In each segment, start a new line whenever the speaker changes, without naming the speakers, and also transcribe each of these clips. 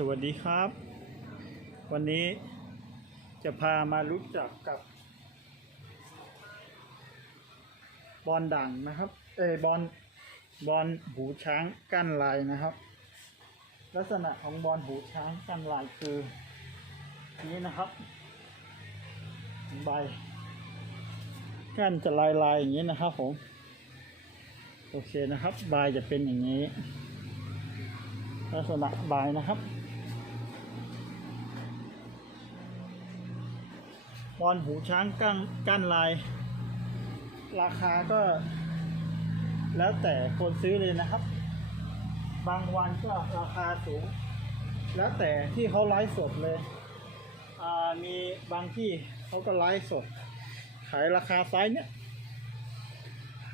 สวัสดีครับ วันนี้จะพามารู้จักกับบอลด่างนะครับ เอยบอลบอลหูช้างกั้นลายนะครับ ลักษณะของบอลหูช้างกั้นลายคือนี้นะครับใบกั้นจะลายลายอย่างนี้นะครับผมโอเคนะครับ ใบจะเป็นอย่างนี้ ลักษณะใบนะครับ บอลหูช้างกั้นกั้นลาย ราคาก็ แล้วแต่คนซื้อเลยนะครับ บางวันก็ราคาสูง แล้วแต่ที่เขาไลฟ์สดเลยมีบางที่เขาก็ไลฟ์สด ขายราคาไซส์เนี้ย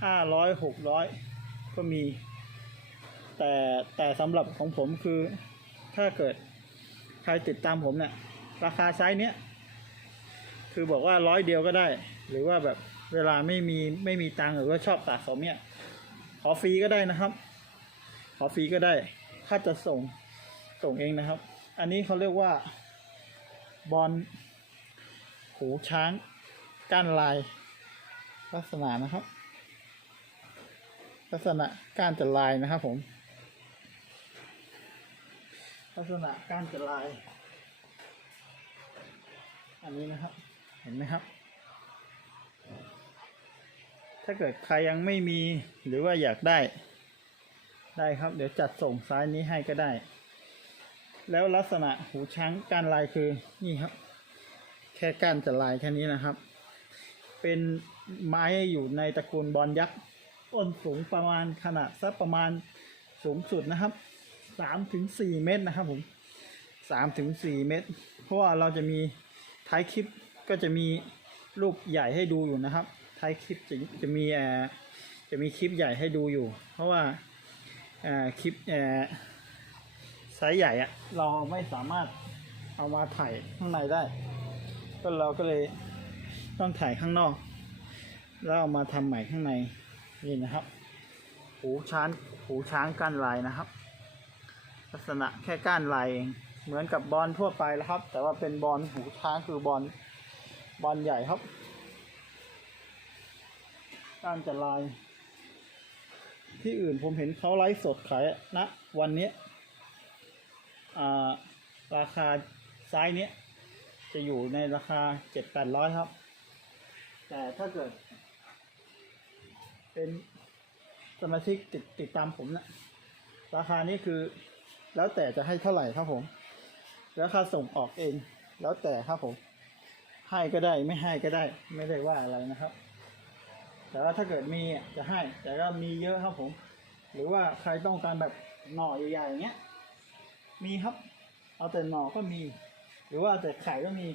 ห้าร้อยหกร้อยก็มี แต่แต่สำหรับของผมคือถ้าเกิดใครติดตามผมเนี่ยราคาไซส์เนี้ย คือบอกว่าร้อยเดียวก็ได้ หรือว่าแบบเวลาไม่มีไม่มีตังค์หรือว่าชอบสะสมเนี่ยขอฟรีก็ได้นะครับ ขอฟรีก็ได้ ถ้าจะส่งส่งเองนะครับ อันนี้เขาเรียกว่าบอลหูช้างก้านลาย ลักษณะนะครับ ลักษณะก้านจะลายนะครับผม ลักษณะก้านจะลาย อันนี้นะครับ เห็นไหมครับ ถ้าเกิดใครยังไม่มีหรือว่าอยากได้ ได้ครับ เดี๋ยวจัดส่งซ้ายนี้ให้ก็ได้ แล้วลักษณะหูช้างกานลายคือนี่ครับ แค่กานจะลายแค่นี้นะครับ เป็นไม้อยู่ในตระกูลบอลยักษ์ต้นสูงประมาณขนาดสักประมาณสูงสุดนะครับสามถึงสี่เมตรนะครับผมสามถึงสี่เมตร เพราะว่าเราจะมีท้ายคลิป ก็จะมีรูปใหญ่ให้ดูอยู่นะครับ ท้ายคลิปจะจะมีเอ่อจะมีคลิปใหญ่ให้ดูอยู่ เพราะว่าอ่อคลิปอ่อไซส์ใหญ่อะเราไม่สามารถเอามาถ่ายข้างในได้ ก็เราก็เลยต้องถ่ายข้างนอก แล้วเอามาทำใหม่ข้างในนี่นะครับ หูช้างหูช้างก้านลายนะครับ ลักษณะแค่ก้านลายเองเหมือนกับบอลทั่วไปแล้วครับ แต่ว่าเป็นบอลหูช้างคือบอล บอลใหญ่ครับก้านจะลาย ที่อื่นผมเห็นเขาไลฟ์สดขายนะวันนี้ราคาไซส์นี้จะอยู่ในราคาเจ็ดแปดร้อยครับ แต่ถ้าเกิด เป็นสมาชิกติดติดตามผมนะราคานี้คือแล้วแต่จะให้เท่าไหร่ครับผมแล้วค่าส่งออกเอง แล้วแต่ครับผม ให้ก็ได้ไม่ให้ก็ได้ ไม่ได้ว่าอะไรนะครับ แต่ว่าถ้าเกิดมีจะให้ แต่ก็มีเยอะครับผม หรือว่าใครต้องการแบบหน่อใหญ่ๆอย่างเงี้ยมีครับ เอาแต่หน่อก็มี หรือว่าแต่ไข่ก็มี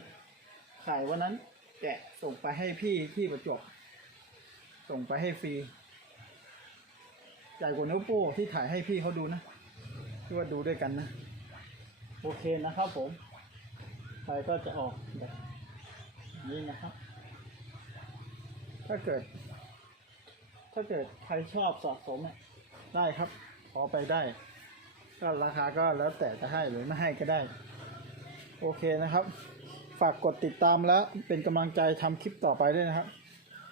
ไข่วันนั้นแกะส่งไปให้พี่ที่ประจวบส่งไปให้ฟรีใหญ่กว่านิ้วโป้ที่ถ่ายให้พี่เขาดูนะที่ว่าดูด้วยกันนะ โอเคนะครับผม ไปก็จะออกแบบ นี้นะครับ ถ้าเกิด ถ้าเกิดใครชอบสะสมได้ครับขอไปได้ ก็ราคาก็แล้วแต่จะให้หรือไม่ให้ก็ได้ โอเคนะครับ ฝากกดติดตามแล้วเป็นกำลังใจทำคลิปต่อไปด้วยนะครับ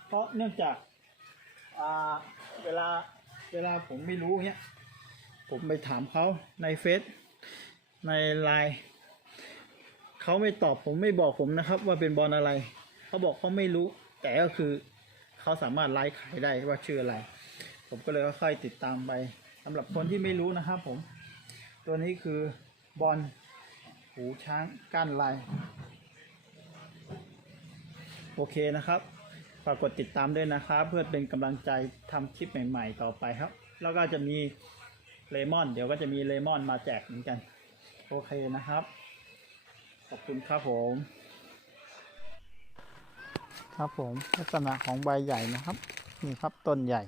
เพราะเนื่องจากาเวลาเวลาผมไม่รู้เนี้ย ผมไปถามเขาในเฟซในไลน์ เขาไม่ตอบผมไม่บอกผมนะครับ ว่าเป็นบอลอะไร เขาบอกเขาไม่รู้ แต่ก็คือเขาสามารถไลฟ์ขายได้ว่าชื่ออะไร ผมก็เลยค่อยๆติดตามไปสำหรับคนที่ไม่รู้นะครับผม ตัวนี้คือบอลหูช้างก้านลาย โอเคนะครับฝากกดติดตามด้วยนะครับ เพื่อเป็นกำลังใจทำคลิปใหม่ ๆ ต่อไปครับ แล้วก็จะมีเลมอน เดี๋ยวก็จะมีเลมอนมาแจกเหมือนกัน โอเคนะครับ ขอบคุณครับผม ครับผมลักษณะของใบใหญ่นะครับนี่ครับต้นใหญ่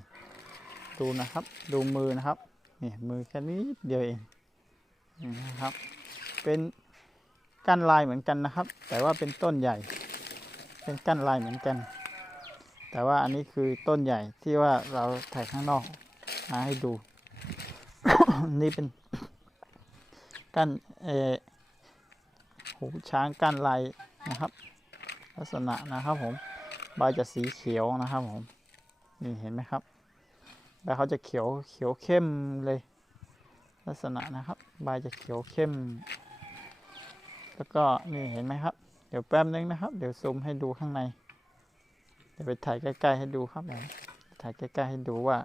ดูนะครับ ดูมือนะครับนี่มือแค่นี้เดียวเองนี่นะครับ เป็นก้านลายเหมือนกันนะครับ แต่ว่าเป็นต้นใหญ่ เป็นก้านลายเหมือนกัน แต่ว่าอันนี้คือต้นใหญ่ที่ว่าเราถ่ายข้างนอกมาให้ดู นี่เป็นก้านเออ หูช้างก้านลายนะครับ ลักษณะนะครับผมใบจะสีเขียวนะครับผมนี่เห็นไหมครับใบเขาจะเขียวเขียวเข้มเลย ลักษณะนะครับใบจะเขียวเข้ม แล้วก็นี่เห็นไหมครับ เดี๋ยวแป๊บนึงนะครับ เดี๋ยวซูมให้ดูข้างในเดี๋ยวไปถ่ายใกล้ๆให้ดูครับเดี๋ยถ่ายใกล้ๆให้ดูว่า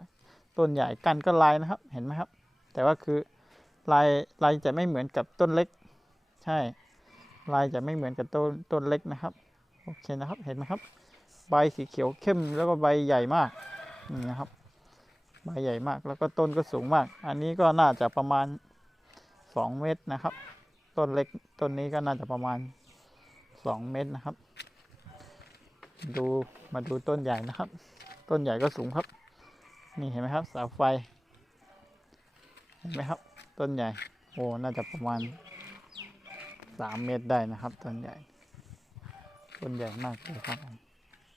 ต้นใหญ่กันก็ลายนะครับเห็นไหมครับ แต่ว่าคือลายลายจะไม่เหมือนกับต้นเล็ก ใช่ ลายจะไม่เหมือนกับต้นต้นเล็กนะครับโอเคนะครับเห็นไหมครับ ใบสีเขียวเข้มแล้วก็ใบใหญ่มากนี่นะครับ ใบใหญ่มากแล้วก็ต้นก็สูงมาก อันนี้ก็น่าจะประมาณสองเมตรนะครับ ต้นเล็กต้นนี้ก็น่าจะประมาณสองเมตรนะครับ ดูมาดูต้นใหญ่นะครับ ต้นใหญ่ก็สูงครับ นี่เห็นไหมครับเสาไฟเห็นไหมครับ ต้นใหญ่โอ้น่าจะประมาณ สามเมตรได้นะครับต้นใหญ่ ต้นใหญ่มากเลยครับ